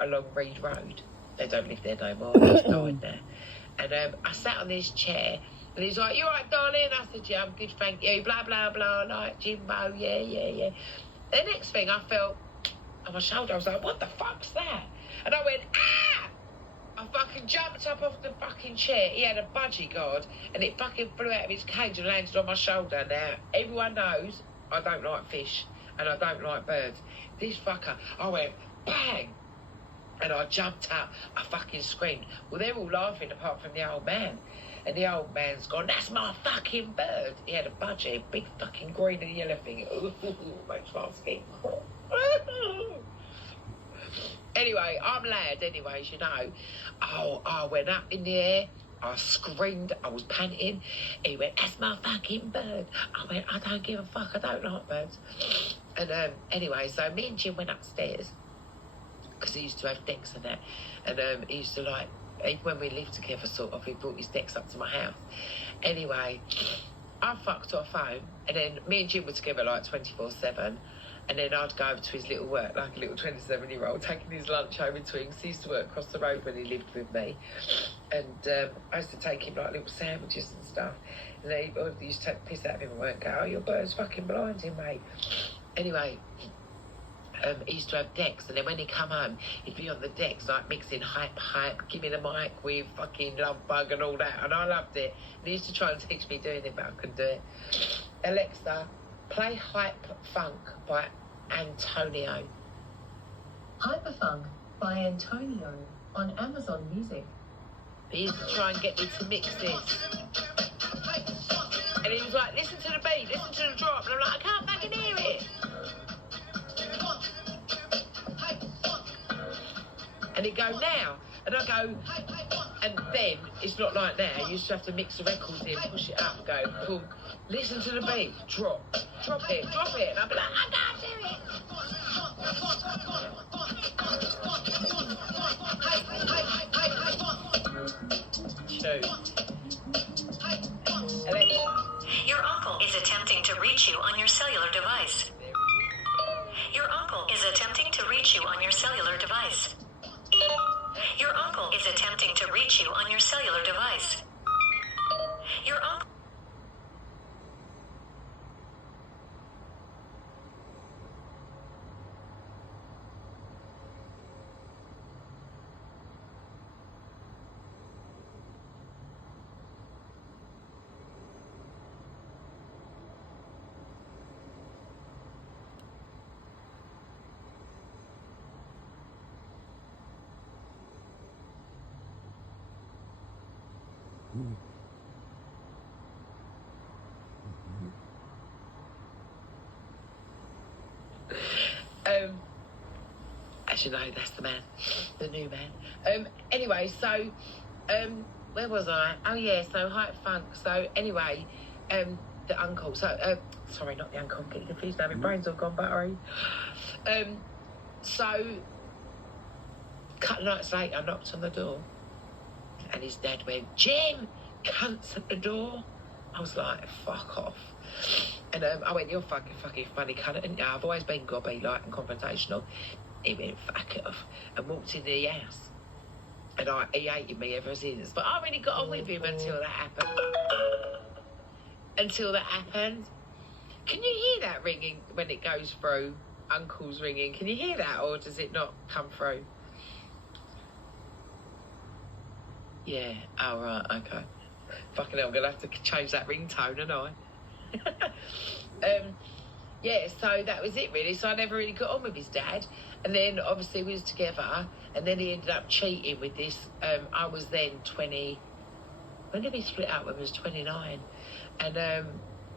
along Reed Road. They don't live there no more. They died there. And I sat on this chair, and he's like, "You all right, darling?" I said, "Yeah, I'm good, thank you." Blah blah blah, like Jimbo, yeah. The next thing I felt on my shoulder, I was like, "What the fuck's that?" And I went, "Ah!" I fucking jumped up off the fucking chair. He had a budgie guard, and it fucking flew out of his cage and landed on my shoulder. Now, everyone knows I don't like fish, and I don't like birds. This fucker, I went, bang! And I jumped up. I fucking screamed. Well, they're all laughing apart from the old man. And the old man's gone, "That's my fucking bird." He had a budgie, a big fucking green and yellow thing. Ooh, makes my skin. Anyway, I'm loud anyways, you know. Oh, I went up in the air. I screamed. I was panting. He went, "That's my fucking bird." I went, "I don't give a fuck. I don't like birds." And anyway, so me and Jim went upstairs because he used to have decks and that. And he used to like, when we lived together, sort of, he brought his decks up to my house. Anyway, I fucked off home. And then me and Jim were together like 24/7. And then I'd go over to his little work, like a little 27-year-old, taking his lunch over to him. He used to work across the road when he lived with me. And I used to take him like little sandwiches and stuff. And they used to take the piss out of him and went, "Oh, your bird's fucking blinding, mate." Anyway, he used to have decks. And then when he come home, he'd be on the decks, like mixing hype, give me the mic with fucking Love Bug and all that. And I loved it. And he used to try and teach me doing it, but I couldn't do it. Alexa, play Hype Funk by Antonio. Hyperfunk by Antonio on Amazon Music. He used to try and get me to mix this. And he was like, "Listen to the beat, listen to the drop." And I'm like, "I can't fucking hear it." And he'd go, "Now." And I go, and then it's not like now. You used to have to mix the records in, push it up, go, boom. Listen to the beat, drop it. And I'd be like, "I can't do it." Your uncle is attempting to reach you on your cellular device. Your uncle is attempting to reach you on your cellular device. Your uncle is attempting to reach you on your cellular device. Your uncle. Actually, no, that's the man, the new man. Anyway, so, where was I? Oh, yeah, so Hype Funk. So, anyway, the uncle, so, sorry, not the uncle, I'm getting confused now, my brain's all gone buttery. So, a couple of nights later, I knocked on the door, and his dad went, "Jim, cunts at the door." I was like, "Fuck off." And I went, "You're fucking funny cunt." And I've always been gobby, like, and confrontational. He went, "Fuck off," and walked into the house. And he hated me ever since. But I really got on with him until that happened. Can you hear that ringing when it goes through? Uncle's ringing. Can you hear that, or does it not come through? Yeah. Oh, right. Okay. Fucking hell, I'm going to have to change that ringtone, aren't I? Yeah, so that was it, really. So I never really got on with his dad. And then, obviously, we was together. And then he ended up cheating with this. I was then 20. When did we split up? When I was 29. And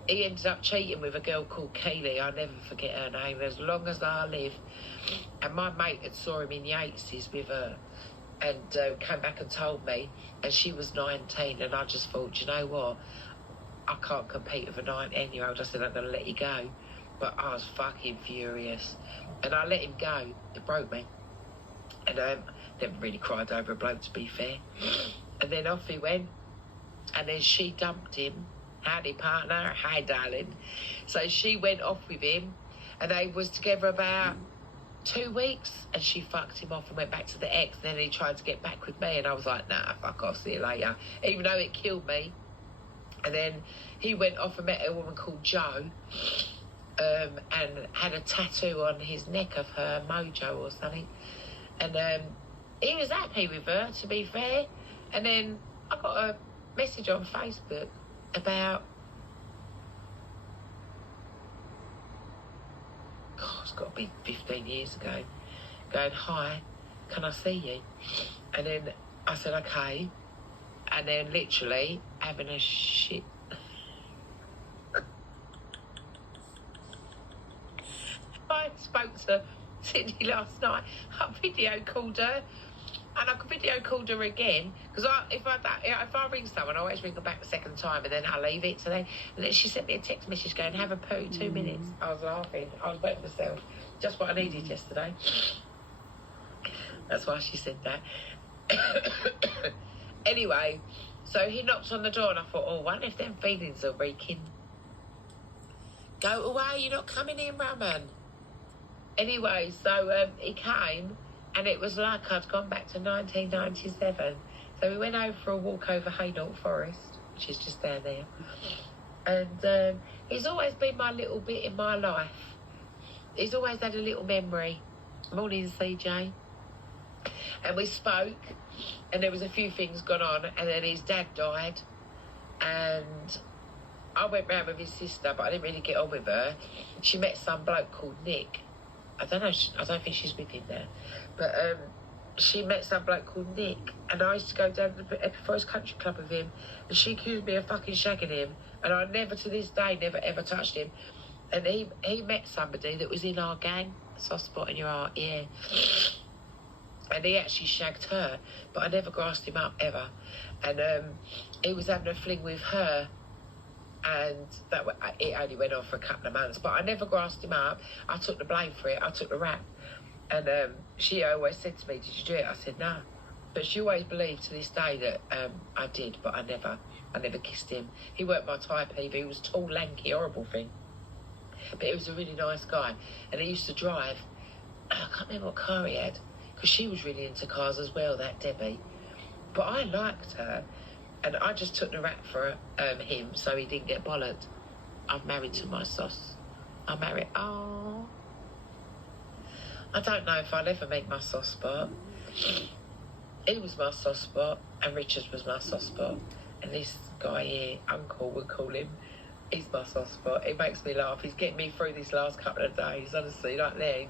he ended up cheating with a girl called Kaylee. I'll never forget her name as long as I live. And my mate had saw him in the 80s with her. And came back and told me. And she was 19. And I just thought, you know what? I can't compete with a 19-year-old. I said, "I'm going to let you go." But I was fucking furious. And I let him go. It broke me. And never really cried over a bloke, to be fair. And then off he went. And then she dumped him. "Howdy, partner. Hi, darling." So she went off with him. And they was together about 2 weeks, and she fucked him off and went back to the ex. And then he tried to get back with me, and I was like, nah, fuck off, see you later. Even though it killed me. And then he went off and met a woman called Jo, and had a tattoo on his neck of her mojo or something. And he was happy with her, to be fair. And then I got a message on Facebook about, God, it's got to be 15 years ago, going, hi, can I see you? And then I said, okay. And then literally having a shit. I spoke to Sydney last night. I video called her, and I video called her again because if I ring someone, I always ring her back the second time, and then I leave it. And then she sent me a text message going, "Have a poo, 2 minutes." I was laughing. I was wetting myself. Just what I needed yesterday. That's why she said that. Anyway, so he knocked on the door, and I thought, oh, wonder if them feelings are reeking. Go away, you're not coming in, Raman. Anyway, so he came, and it was like I'd gone back to 1997. So we went over for a walk over Hainault Forest, which is just down there. And he's always been my little bit in my life. He's always had a little memory. Morning, CJ. And we spoke, and there was a few things gone on, and then his dad died, and I went round with his sister, but I didn't really get on with her. She met some bloke called Nick. I don't know, I don't think she's with him now, but she met some bloke called Nick, and I used to go down to the Forest Country Club with him, and she accused me of fucking shagging him, and I never, to this day, never ever touched him. And he met somebody that was in our gang. Soft spot in your heart, yeah. And he actually shagged her, but I never grassed him up ever. And he was having a fling with her, and it only went on for a couple of months. But I never grassed him up. I took the blame for it. I took the rap. And she always said to me, "Did you do it?" I said, "No." But she always believed to this day that I did, but I never kissed him. He weren't my type either. He was tall, lanky, horrible thing. But he was a really nice guy, and he used to drive. I can't remember what car he had, because she was really into cars as well, that Debbie. But I liked her, and I just took the rap for him so he didn't get bollocks. I'm married to my sauce. I'm married. Oh, I don't know if I'll ever meet my sauce spot. He was my sauce spot, and Richard was my sauce spot, and this guy here, Uncle, would call him. He's my soft spot. It makes me laugh. He's getting me through this last couple of days, honestly. Like there,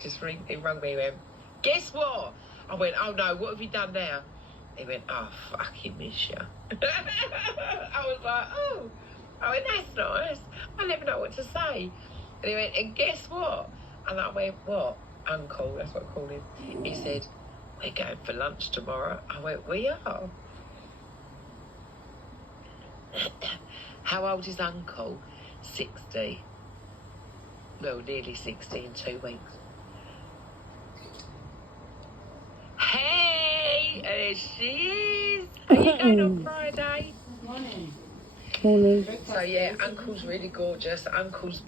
he rung me and went, "Guess what?" I went, "Oh no, what have you done now?" He went, "Oh, fucking miss you." I was like, oh, went, "That's nice. I never know what to say." And he went, "And guess what?" And I went, "What?" "Uncle," that's what I called him. He said, "We're going for lunch tomorrow." I went, "We are." How old is Uncle? 60. Well, nearly 60 in 2 weeks. Hey, there she is. Are you going on Friday? Morning. So yeah, Uncle's really gorgeous. Uncle's